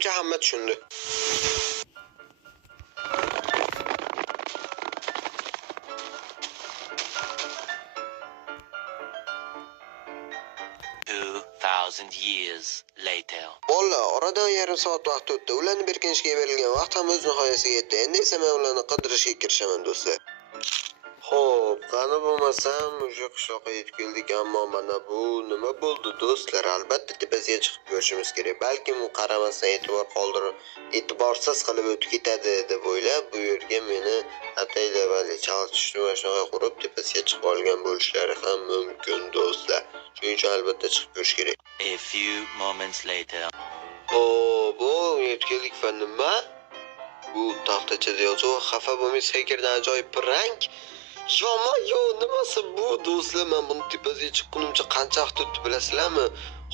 Menimcha hamma tushundi. Years later. Bolalar, oradan yarim soat vaqt o'tdi. Ularni berkinishga berilgan vaqt ham o'z nihoyasiga yetdi. Endi esa men ularni qidirishga kirishaman do'stlar. Xo'p, qani bo'lmasam o'sha qishloqqa yetib keldik, ammo mana bu nima bo'ldi do'stlar? Albatta tepasiga chiqib ko'rishimiz kerak. Balkim u qaramasdan e'tiborsiz qilib o'tib ketadi deb o'ylab, bu yerga meni ataylab chalg'itishni va shunaqa qurib tepasiga chiqib olgan bo'lishlari ham mumkin do'stlar. Shuning uchun albatta chiqib ko'rish kerak. A few moments later. Bu yetib keldik va nima? Bu taxtachada yozuv xafa bo'lmaysiz, haykaldan ajoyib bir rang. Yo, nimasi bu do'stlar? Men buni tepasiga chiqqunimcha qancha vaqt o'tdi bilasizlarmi?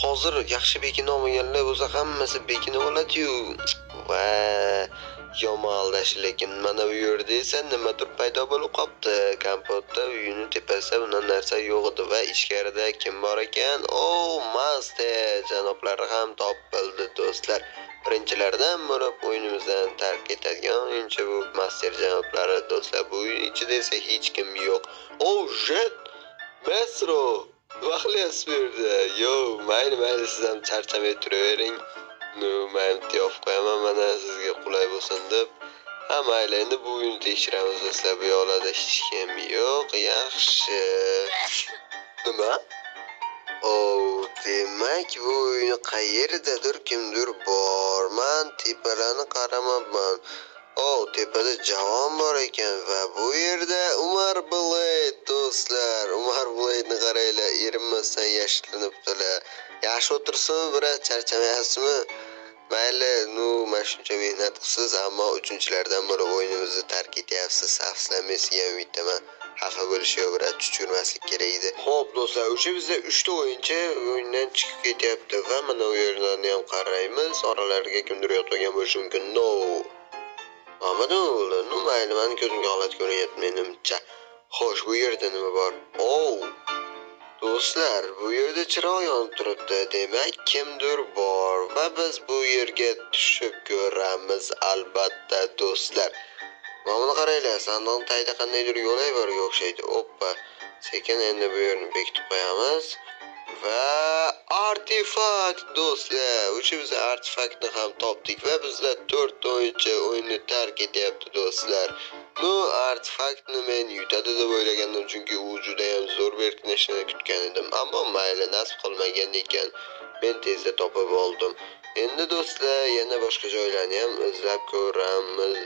Hozir yaxshi bekinib olmaganlar bo'lsa hammasi bekinib oladi-yu. Va yomon aldash, lekin mana bu yerda esa nimadir paydo bo'lib qopti. Kompotda uyini tepasida bundan narsa yo'q edi va ichkarida kim bor ekan? Master janoblari ham topildi do'stlar. Birinchilardan bo'lib o'yinimizdan tark etadigan o'yinchi bu master janoblari do'stlar. Bu o'yin ichida esa hech kim yo'q. Shit! Mesro! Nima qilyapsiz bu yerda? Mayli, siz ham charchamay turavering. Men tiyop qo'yaman, mana sizga qulay bo'lsin deb. Mayli, endi bu o'yinni tekshiramiz do'stlar. Bu yoqda hech kim yo'q. Yaxshi. Nima? Demak bu uyni qayerdadir kimdir bor. Men tepalarni qaramabman. Tepada javon bor ekan va bu yerda Umar Blade do'stlar. Umar Blade'ni qaranglar, erinmasdan yashirinibdilar. Yaxshi o'tirsin, biroz charchamayapsizmi? Mayli, mana shuncha mehnat qilsiz, ammo uchinchilardan biri o'yinimizni tark etyapsiz. Afsuslanmaysiz, umiddaman. Xafa bo'lishi yo'q, biroz chuchurmaslik kerak edi. Xo'p do'stlar, o'sha bizda 3 ta o'yinchi o'yindan chiqib ketyapti va mana u yerlarni ham qaraymiz. Oralariga kimdir yotgan bo'lishi mumkin. Mayli, meni ko'zimga holat ko'ryapti menimcha. Xo'sh, bu yerda nima bor? Do'stlar, bu yerda chiroq yonib turibdi. Demak, kimdir bor va biz bu yerga tushib ko'ramiz albatta do'stlar. Mana buni qaranglar, sandiqning tagida qandaydir yo'lak borga o'xshaydi. Sekin endi bu yerni bekitib qo'yamiz. Va artefakt do'stlar. O'sha biz artefaktni ham topdik va bizda 4 o'yinchi o'yinni tark etyapti do'stlar. Artefaktni men yutadi deb o'ylagandim, chunki u juda ham zo'r berkinishini kutgan edim. Ammo mayli, nasib qilmagan ekan. Men tezda topib oldim. Endi do'stlar, yana boshqa joylarni ham izlab ko'ramiz.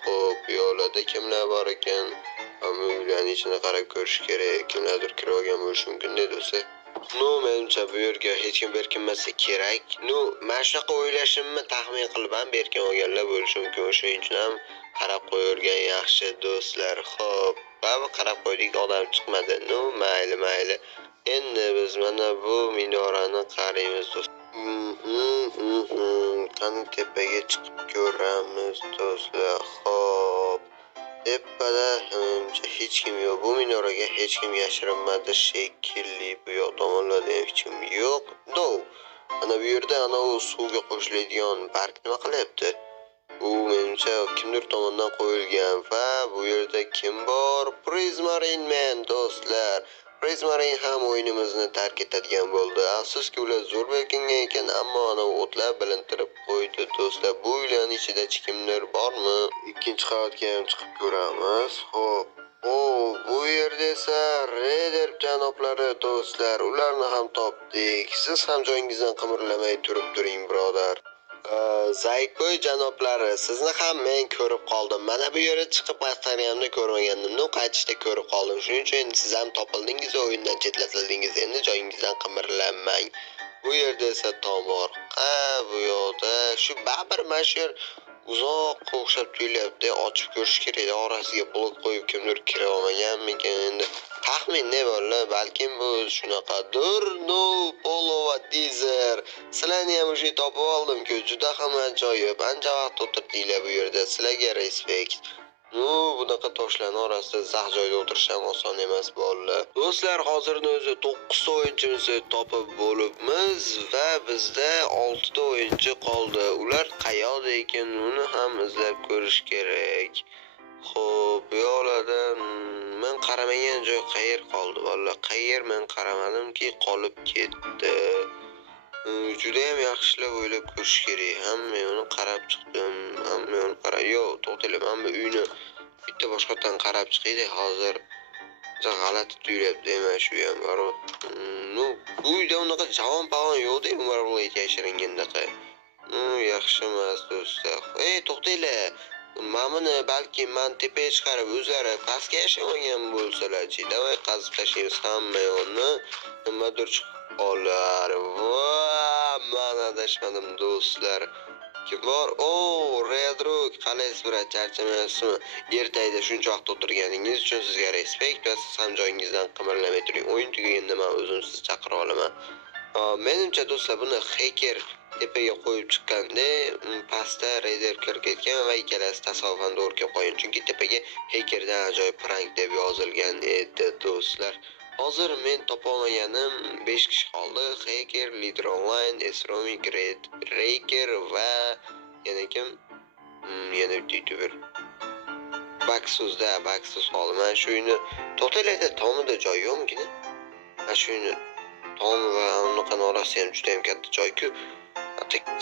Xo'p, yo'lda kimlar bor ekan? Uylarning ichini qarab ko'rish kerak. Kimlardir kirib olgan bo'lishi mumkin do'stlar. Menimcha bu yerga hech kim berkinmasa kerak. Men shunaqa o'ylashimni taxmin qilib ham berkin olganlar bo'lishi mumkin. Shuning uchun ham qarab qo'yilgan yaxshi do'stlar. Xo'p, qarab qo'ydik, odam chiqmadi. Mayli. Endi biz mana bu minorani qaraymiz do'stlar. Qani tepaga chiqib ko'ramiz do'stlar. Xo'p. Tepada hech kim yo'q. Bu minoraga hech kim yashirinmadi shekilli. Bu yoq tomonlarda hech kim yo'q. Mana bu yerda u suvga qo'shiladigan barg nima qilyapti? Bu menimcha kimdir tomonidan qo'yilgan va bu yerda kim bor? Prismarine Man do'stlar. Prismarine ham o'yinimizni tark etadigan bo'ldi. Afsuski ular zo'r berkingan ekan, ammo o'tlar bilintirib qo'ydi do'stlar. Bu uylarning ichida kimdir bormi? Ikkinchi qavatga ham chiqib ko'ramiz. Xo'p. Bu yerda esa Raider janoblari do'stlar. Ularni ham topdik. Siz ham joyingizdan qimirlamay turib turing, birodar. Zaykoy janoblari, sizni ham men ko'rib qoldim. Mana bu yerga chiqib Instagramda ko'rmagandim. Qaytishda ko'rib qoldim. Shuning uchun endi siz ham topildingiz, o'yindan chetlatildingiz. Endi joyingizdan qimirlamang. Bu yerda esa tomorqa, bu yoqda shu babir mashhur uzoq o'xshab tuyulyapti. Ochib ko'rish kerak. Orasiga blok qo'yib kimdir kira olmaganmikan endi. Taxmin ne bolalar, balkim bu shunaqadir. Polo va Dizer. Sizlarni ham o'sha topib oldim-ku, juda ham ajoyib. Ancha vaqt o'tirdinglar bu yerda. Sizlarga respekt. Bunaqa toshlarning orasida zax joyda o'tirish ham oson emas bolalar. Do'stlar, hozirning o'zi 9 ta o'yinchimizni topib bo'libmiz va bizda 6 ta o'yinchi qoldi. Ular qayoqda ekan, uni ham izlab ko'rish kerak. Xo'p, yo'lada men qaramagan joy qayer qoldi bolalar? Qayer men qaramadim-ki, qolib ketdi. Juda ham yaxshilab o'ylab ko'rish kerak. Hamma yo'lni qarab chiqdim. Hamma yo'lni qarab. Yo'q, to'xtanglar. Men bu uyni bitta boshqatdan qarab chiqaylik. Hozir g'alati tuyulyapti, mana shu ham bor. Bu uyda unaqa javon-pavon yo'q-da, umarg'ulayga yashiringandaqa. Yaxshi emas do'stlar. To'xtanglar. Mamuni balki men tepaga chiqarib o'zlari pastga yashagan bo'lsalar-chi. Davay qazib tashlaymiz hamma yo'lni. Nimadir chiqib qolar. Men adashmadim do'stlar. Kim bor? Redrook, qalaysiz birat, charchamayapsizmi? Ertayda shuncha vaqt o'tirganingiz uchun sizga respekt va siz ham joyingizdan qimirlamay turing. O'yin tugaganda men o'zim sizni chaqira olaman. Menimcha do'stlar, buni hacker tepaga qo'yib chiqqanda pastda raider kirib ketgan va ikkalasi tasodifan o'rga qo'ygan. Chunki tepaga hackerdan ajoyib prank deb yozilgan edi do'stlar. Hozir men topolmaganim 5 kishi qoldi. Hacker, Leader Online, Esromik, Raker va yana kim? Yana bitta YouTuber. Baksuzda, Baksuz qoldi. Men shu uyni to'xtaylarda tomida joy yo'qmi? Mana shu uyni tom va unaqa orasi ham juda ham katta joy-ku.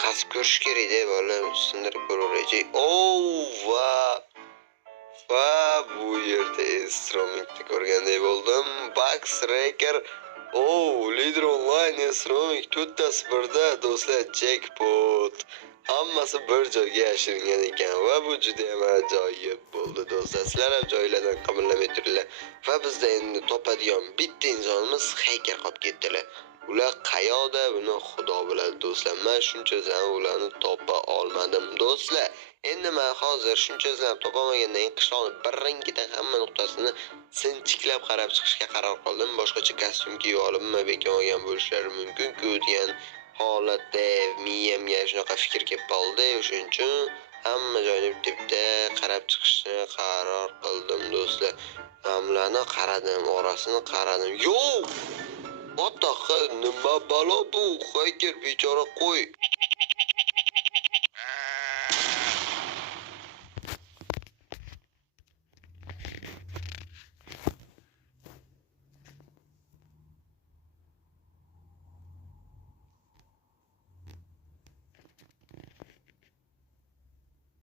Qazib ko'rish kerak-da, bola sindirib ko'raveraylik. Va bu yerda Esromikni ko'rgandek bo'ldim. Bax Raker, Leader Online, Esromik to'rttasi birda do'stlar, jackpot. Hammasi bir joyga yashiringan ekan va bu juda ham ajoyib bo'ldi do'stlar. Sizlar ham joylardan qimirlamay turinglar. Va bizda endi topadigan bitta insonimiz hacker qolib ketdilar. Ular qayoqda, buni Xudo biladi do'stlar. Men shuncha zam ularni topa olmadim do'stlar. Endi men hozir shuncha zam topolmagandan keyin qishloqni birin-ketin hamma nuqtasini sinchiklab qarab chiqishga qaror qildim. Boshqacha kostyum kiyib olib, bekam olgan bo'lishlari mumkin-ku degan holatda miyamga shunaqa fikr kelib qoldi. O'shuning uchun hamma joyni bitta qarab chiqishni qaror qildim do'stlar. Hamlarni qaradim, orasini qaradim. Yo'q! What the hell? Nima balo bu? Hacker bechora qo'y.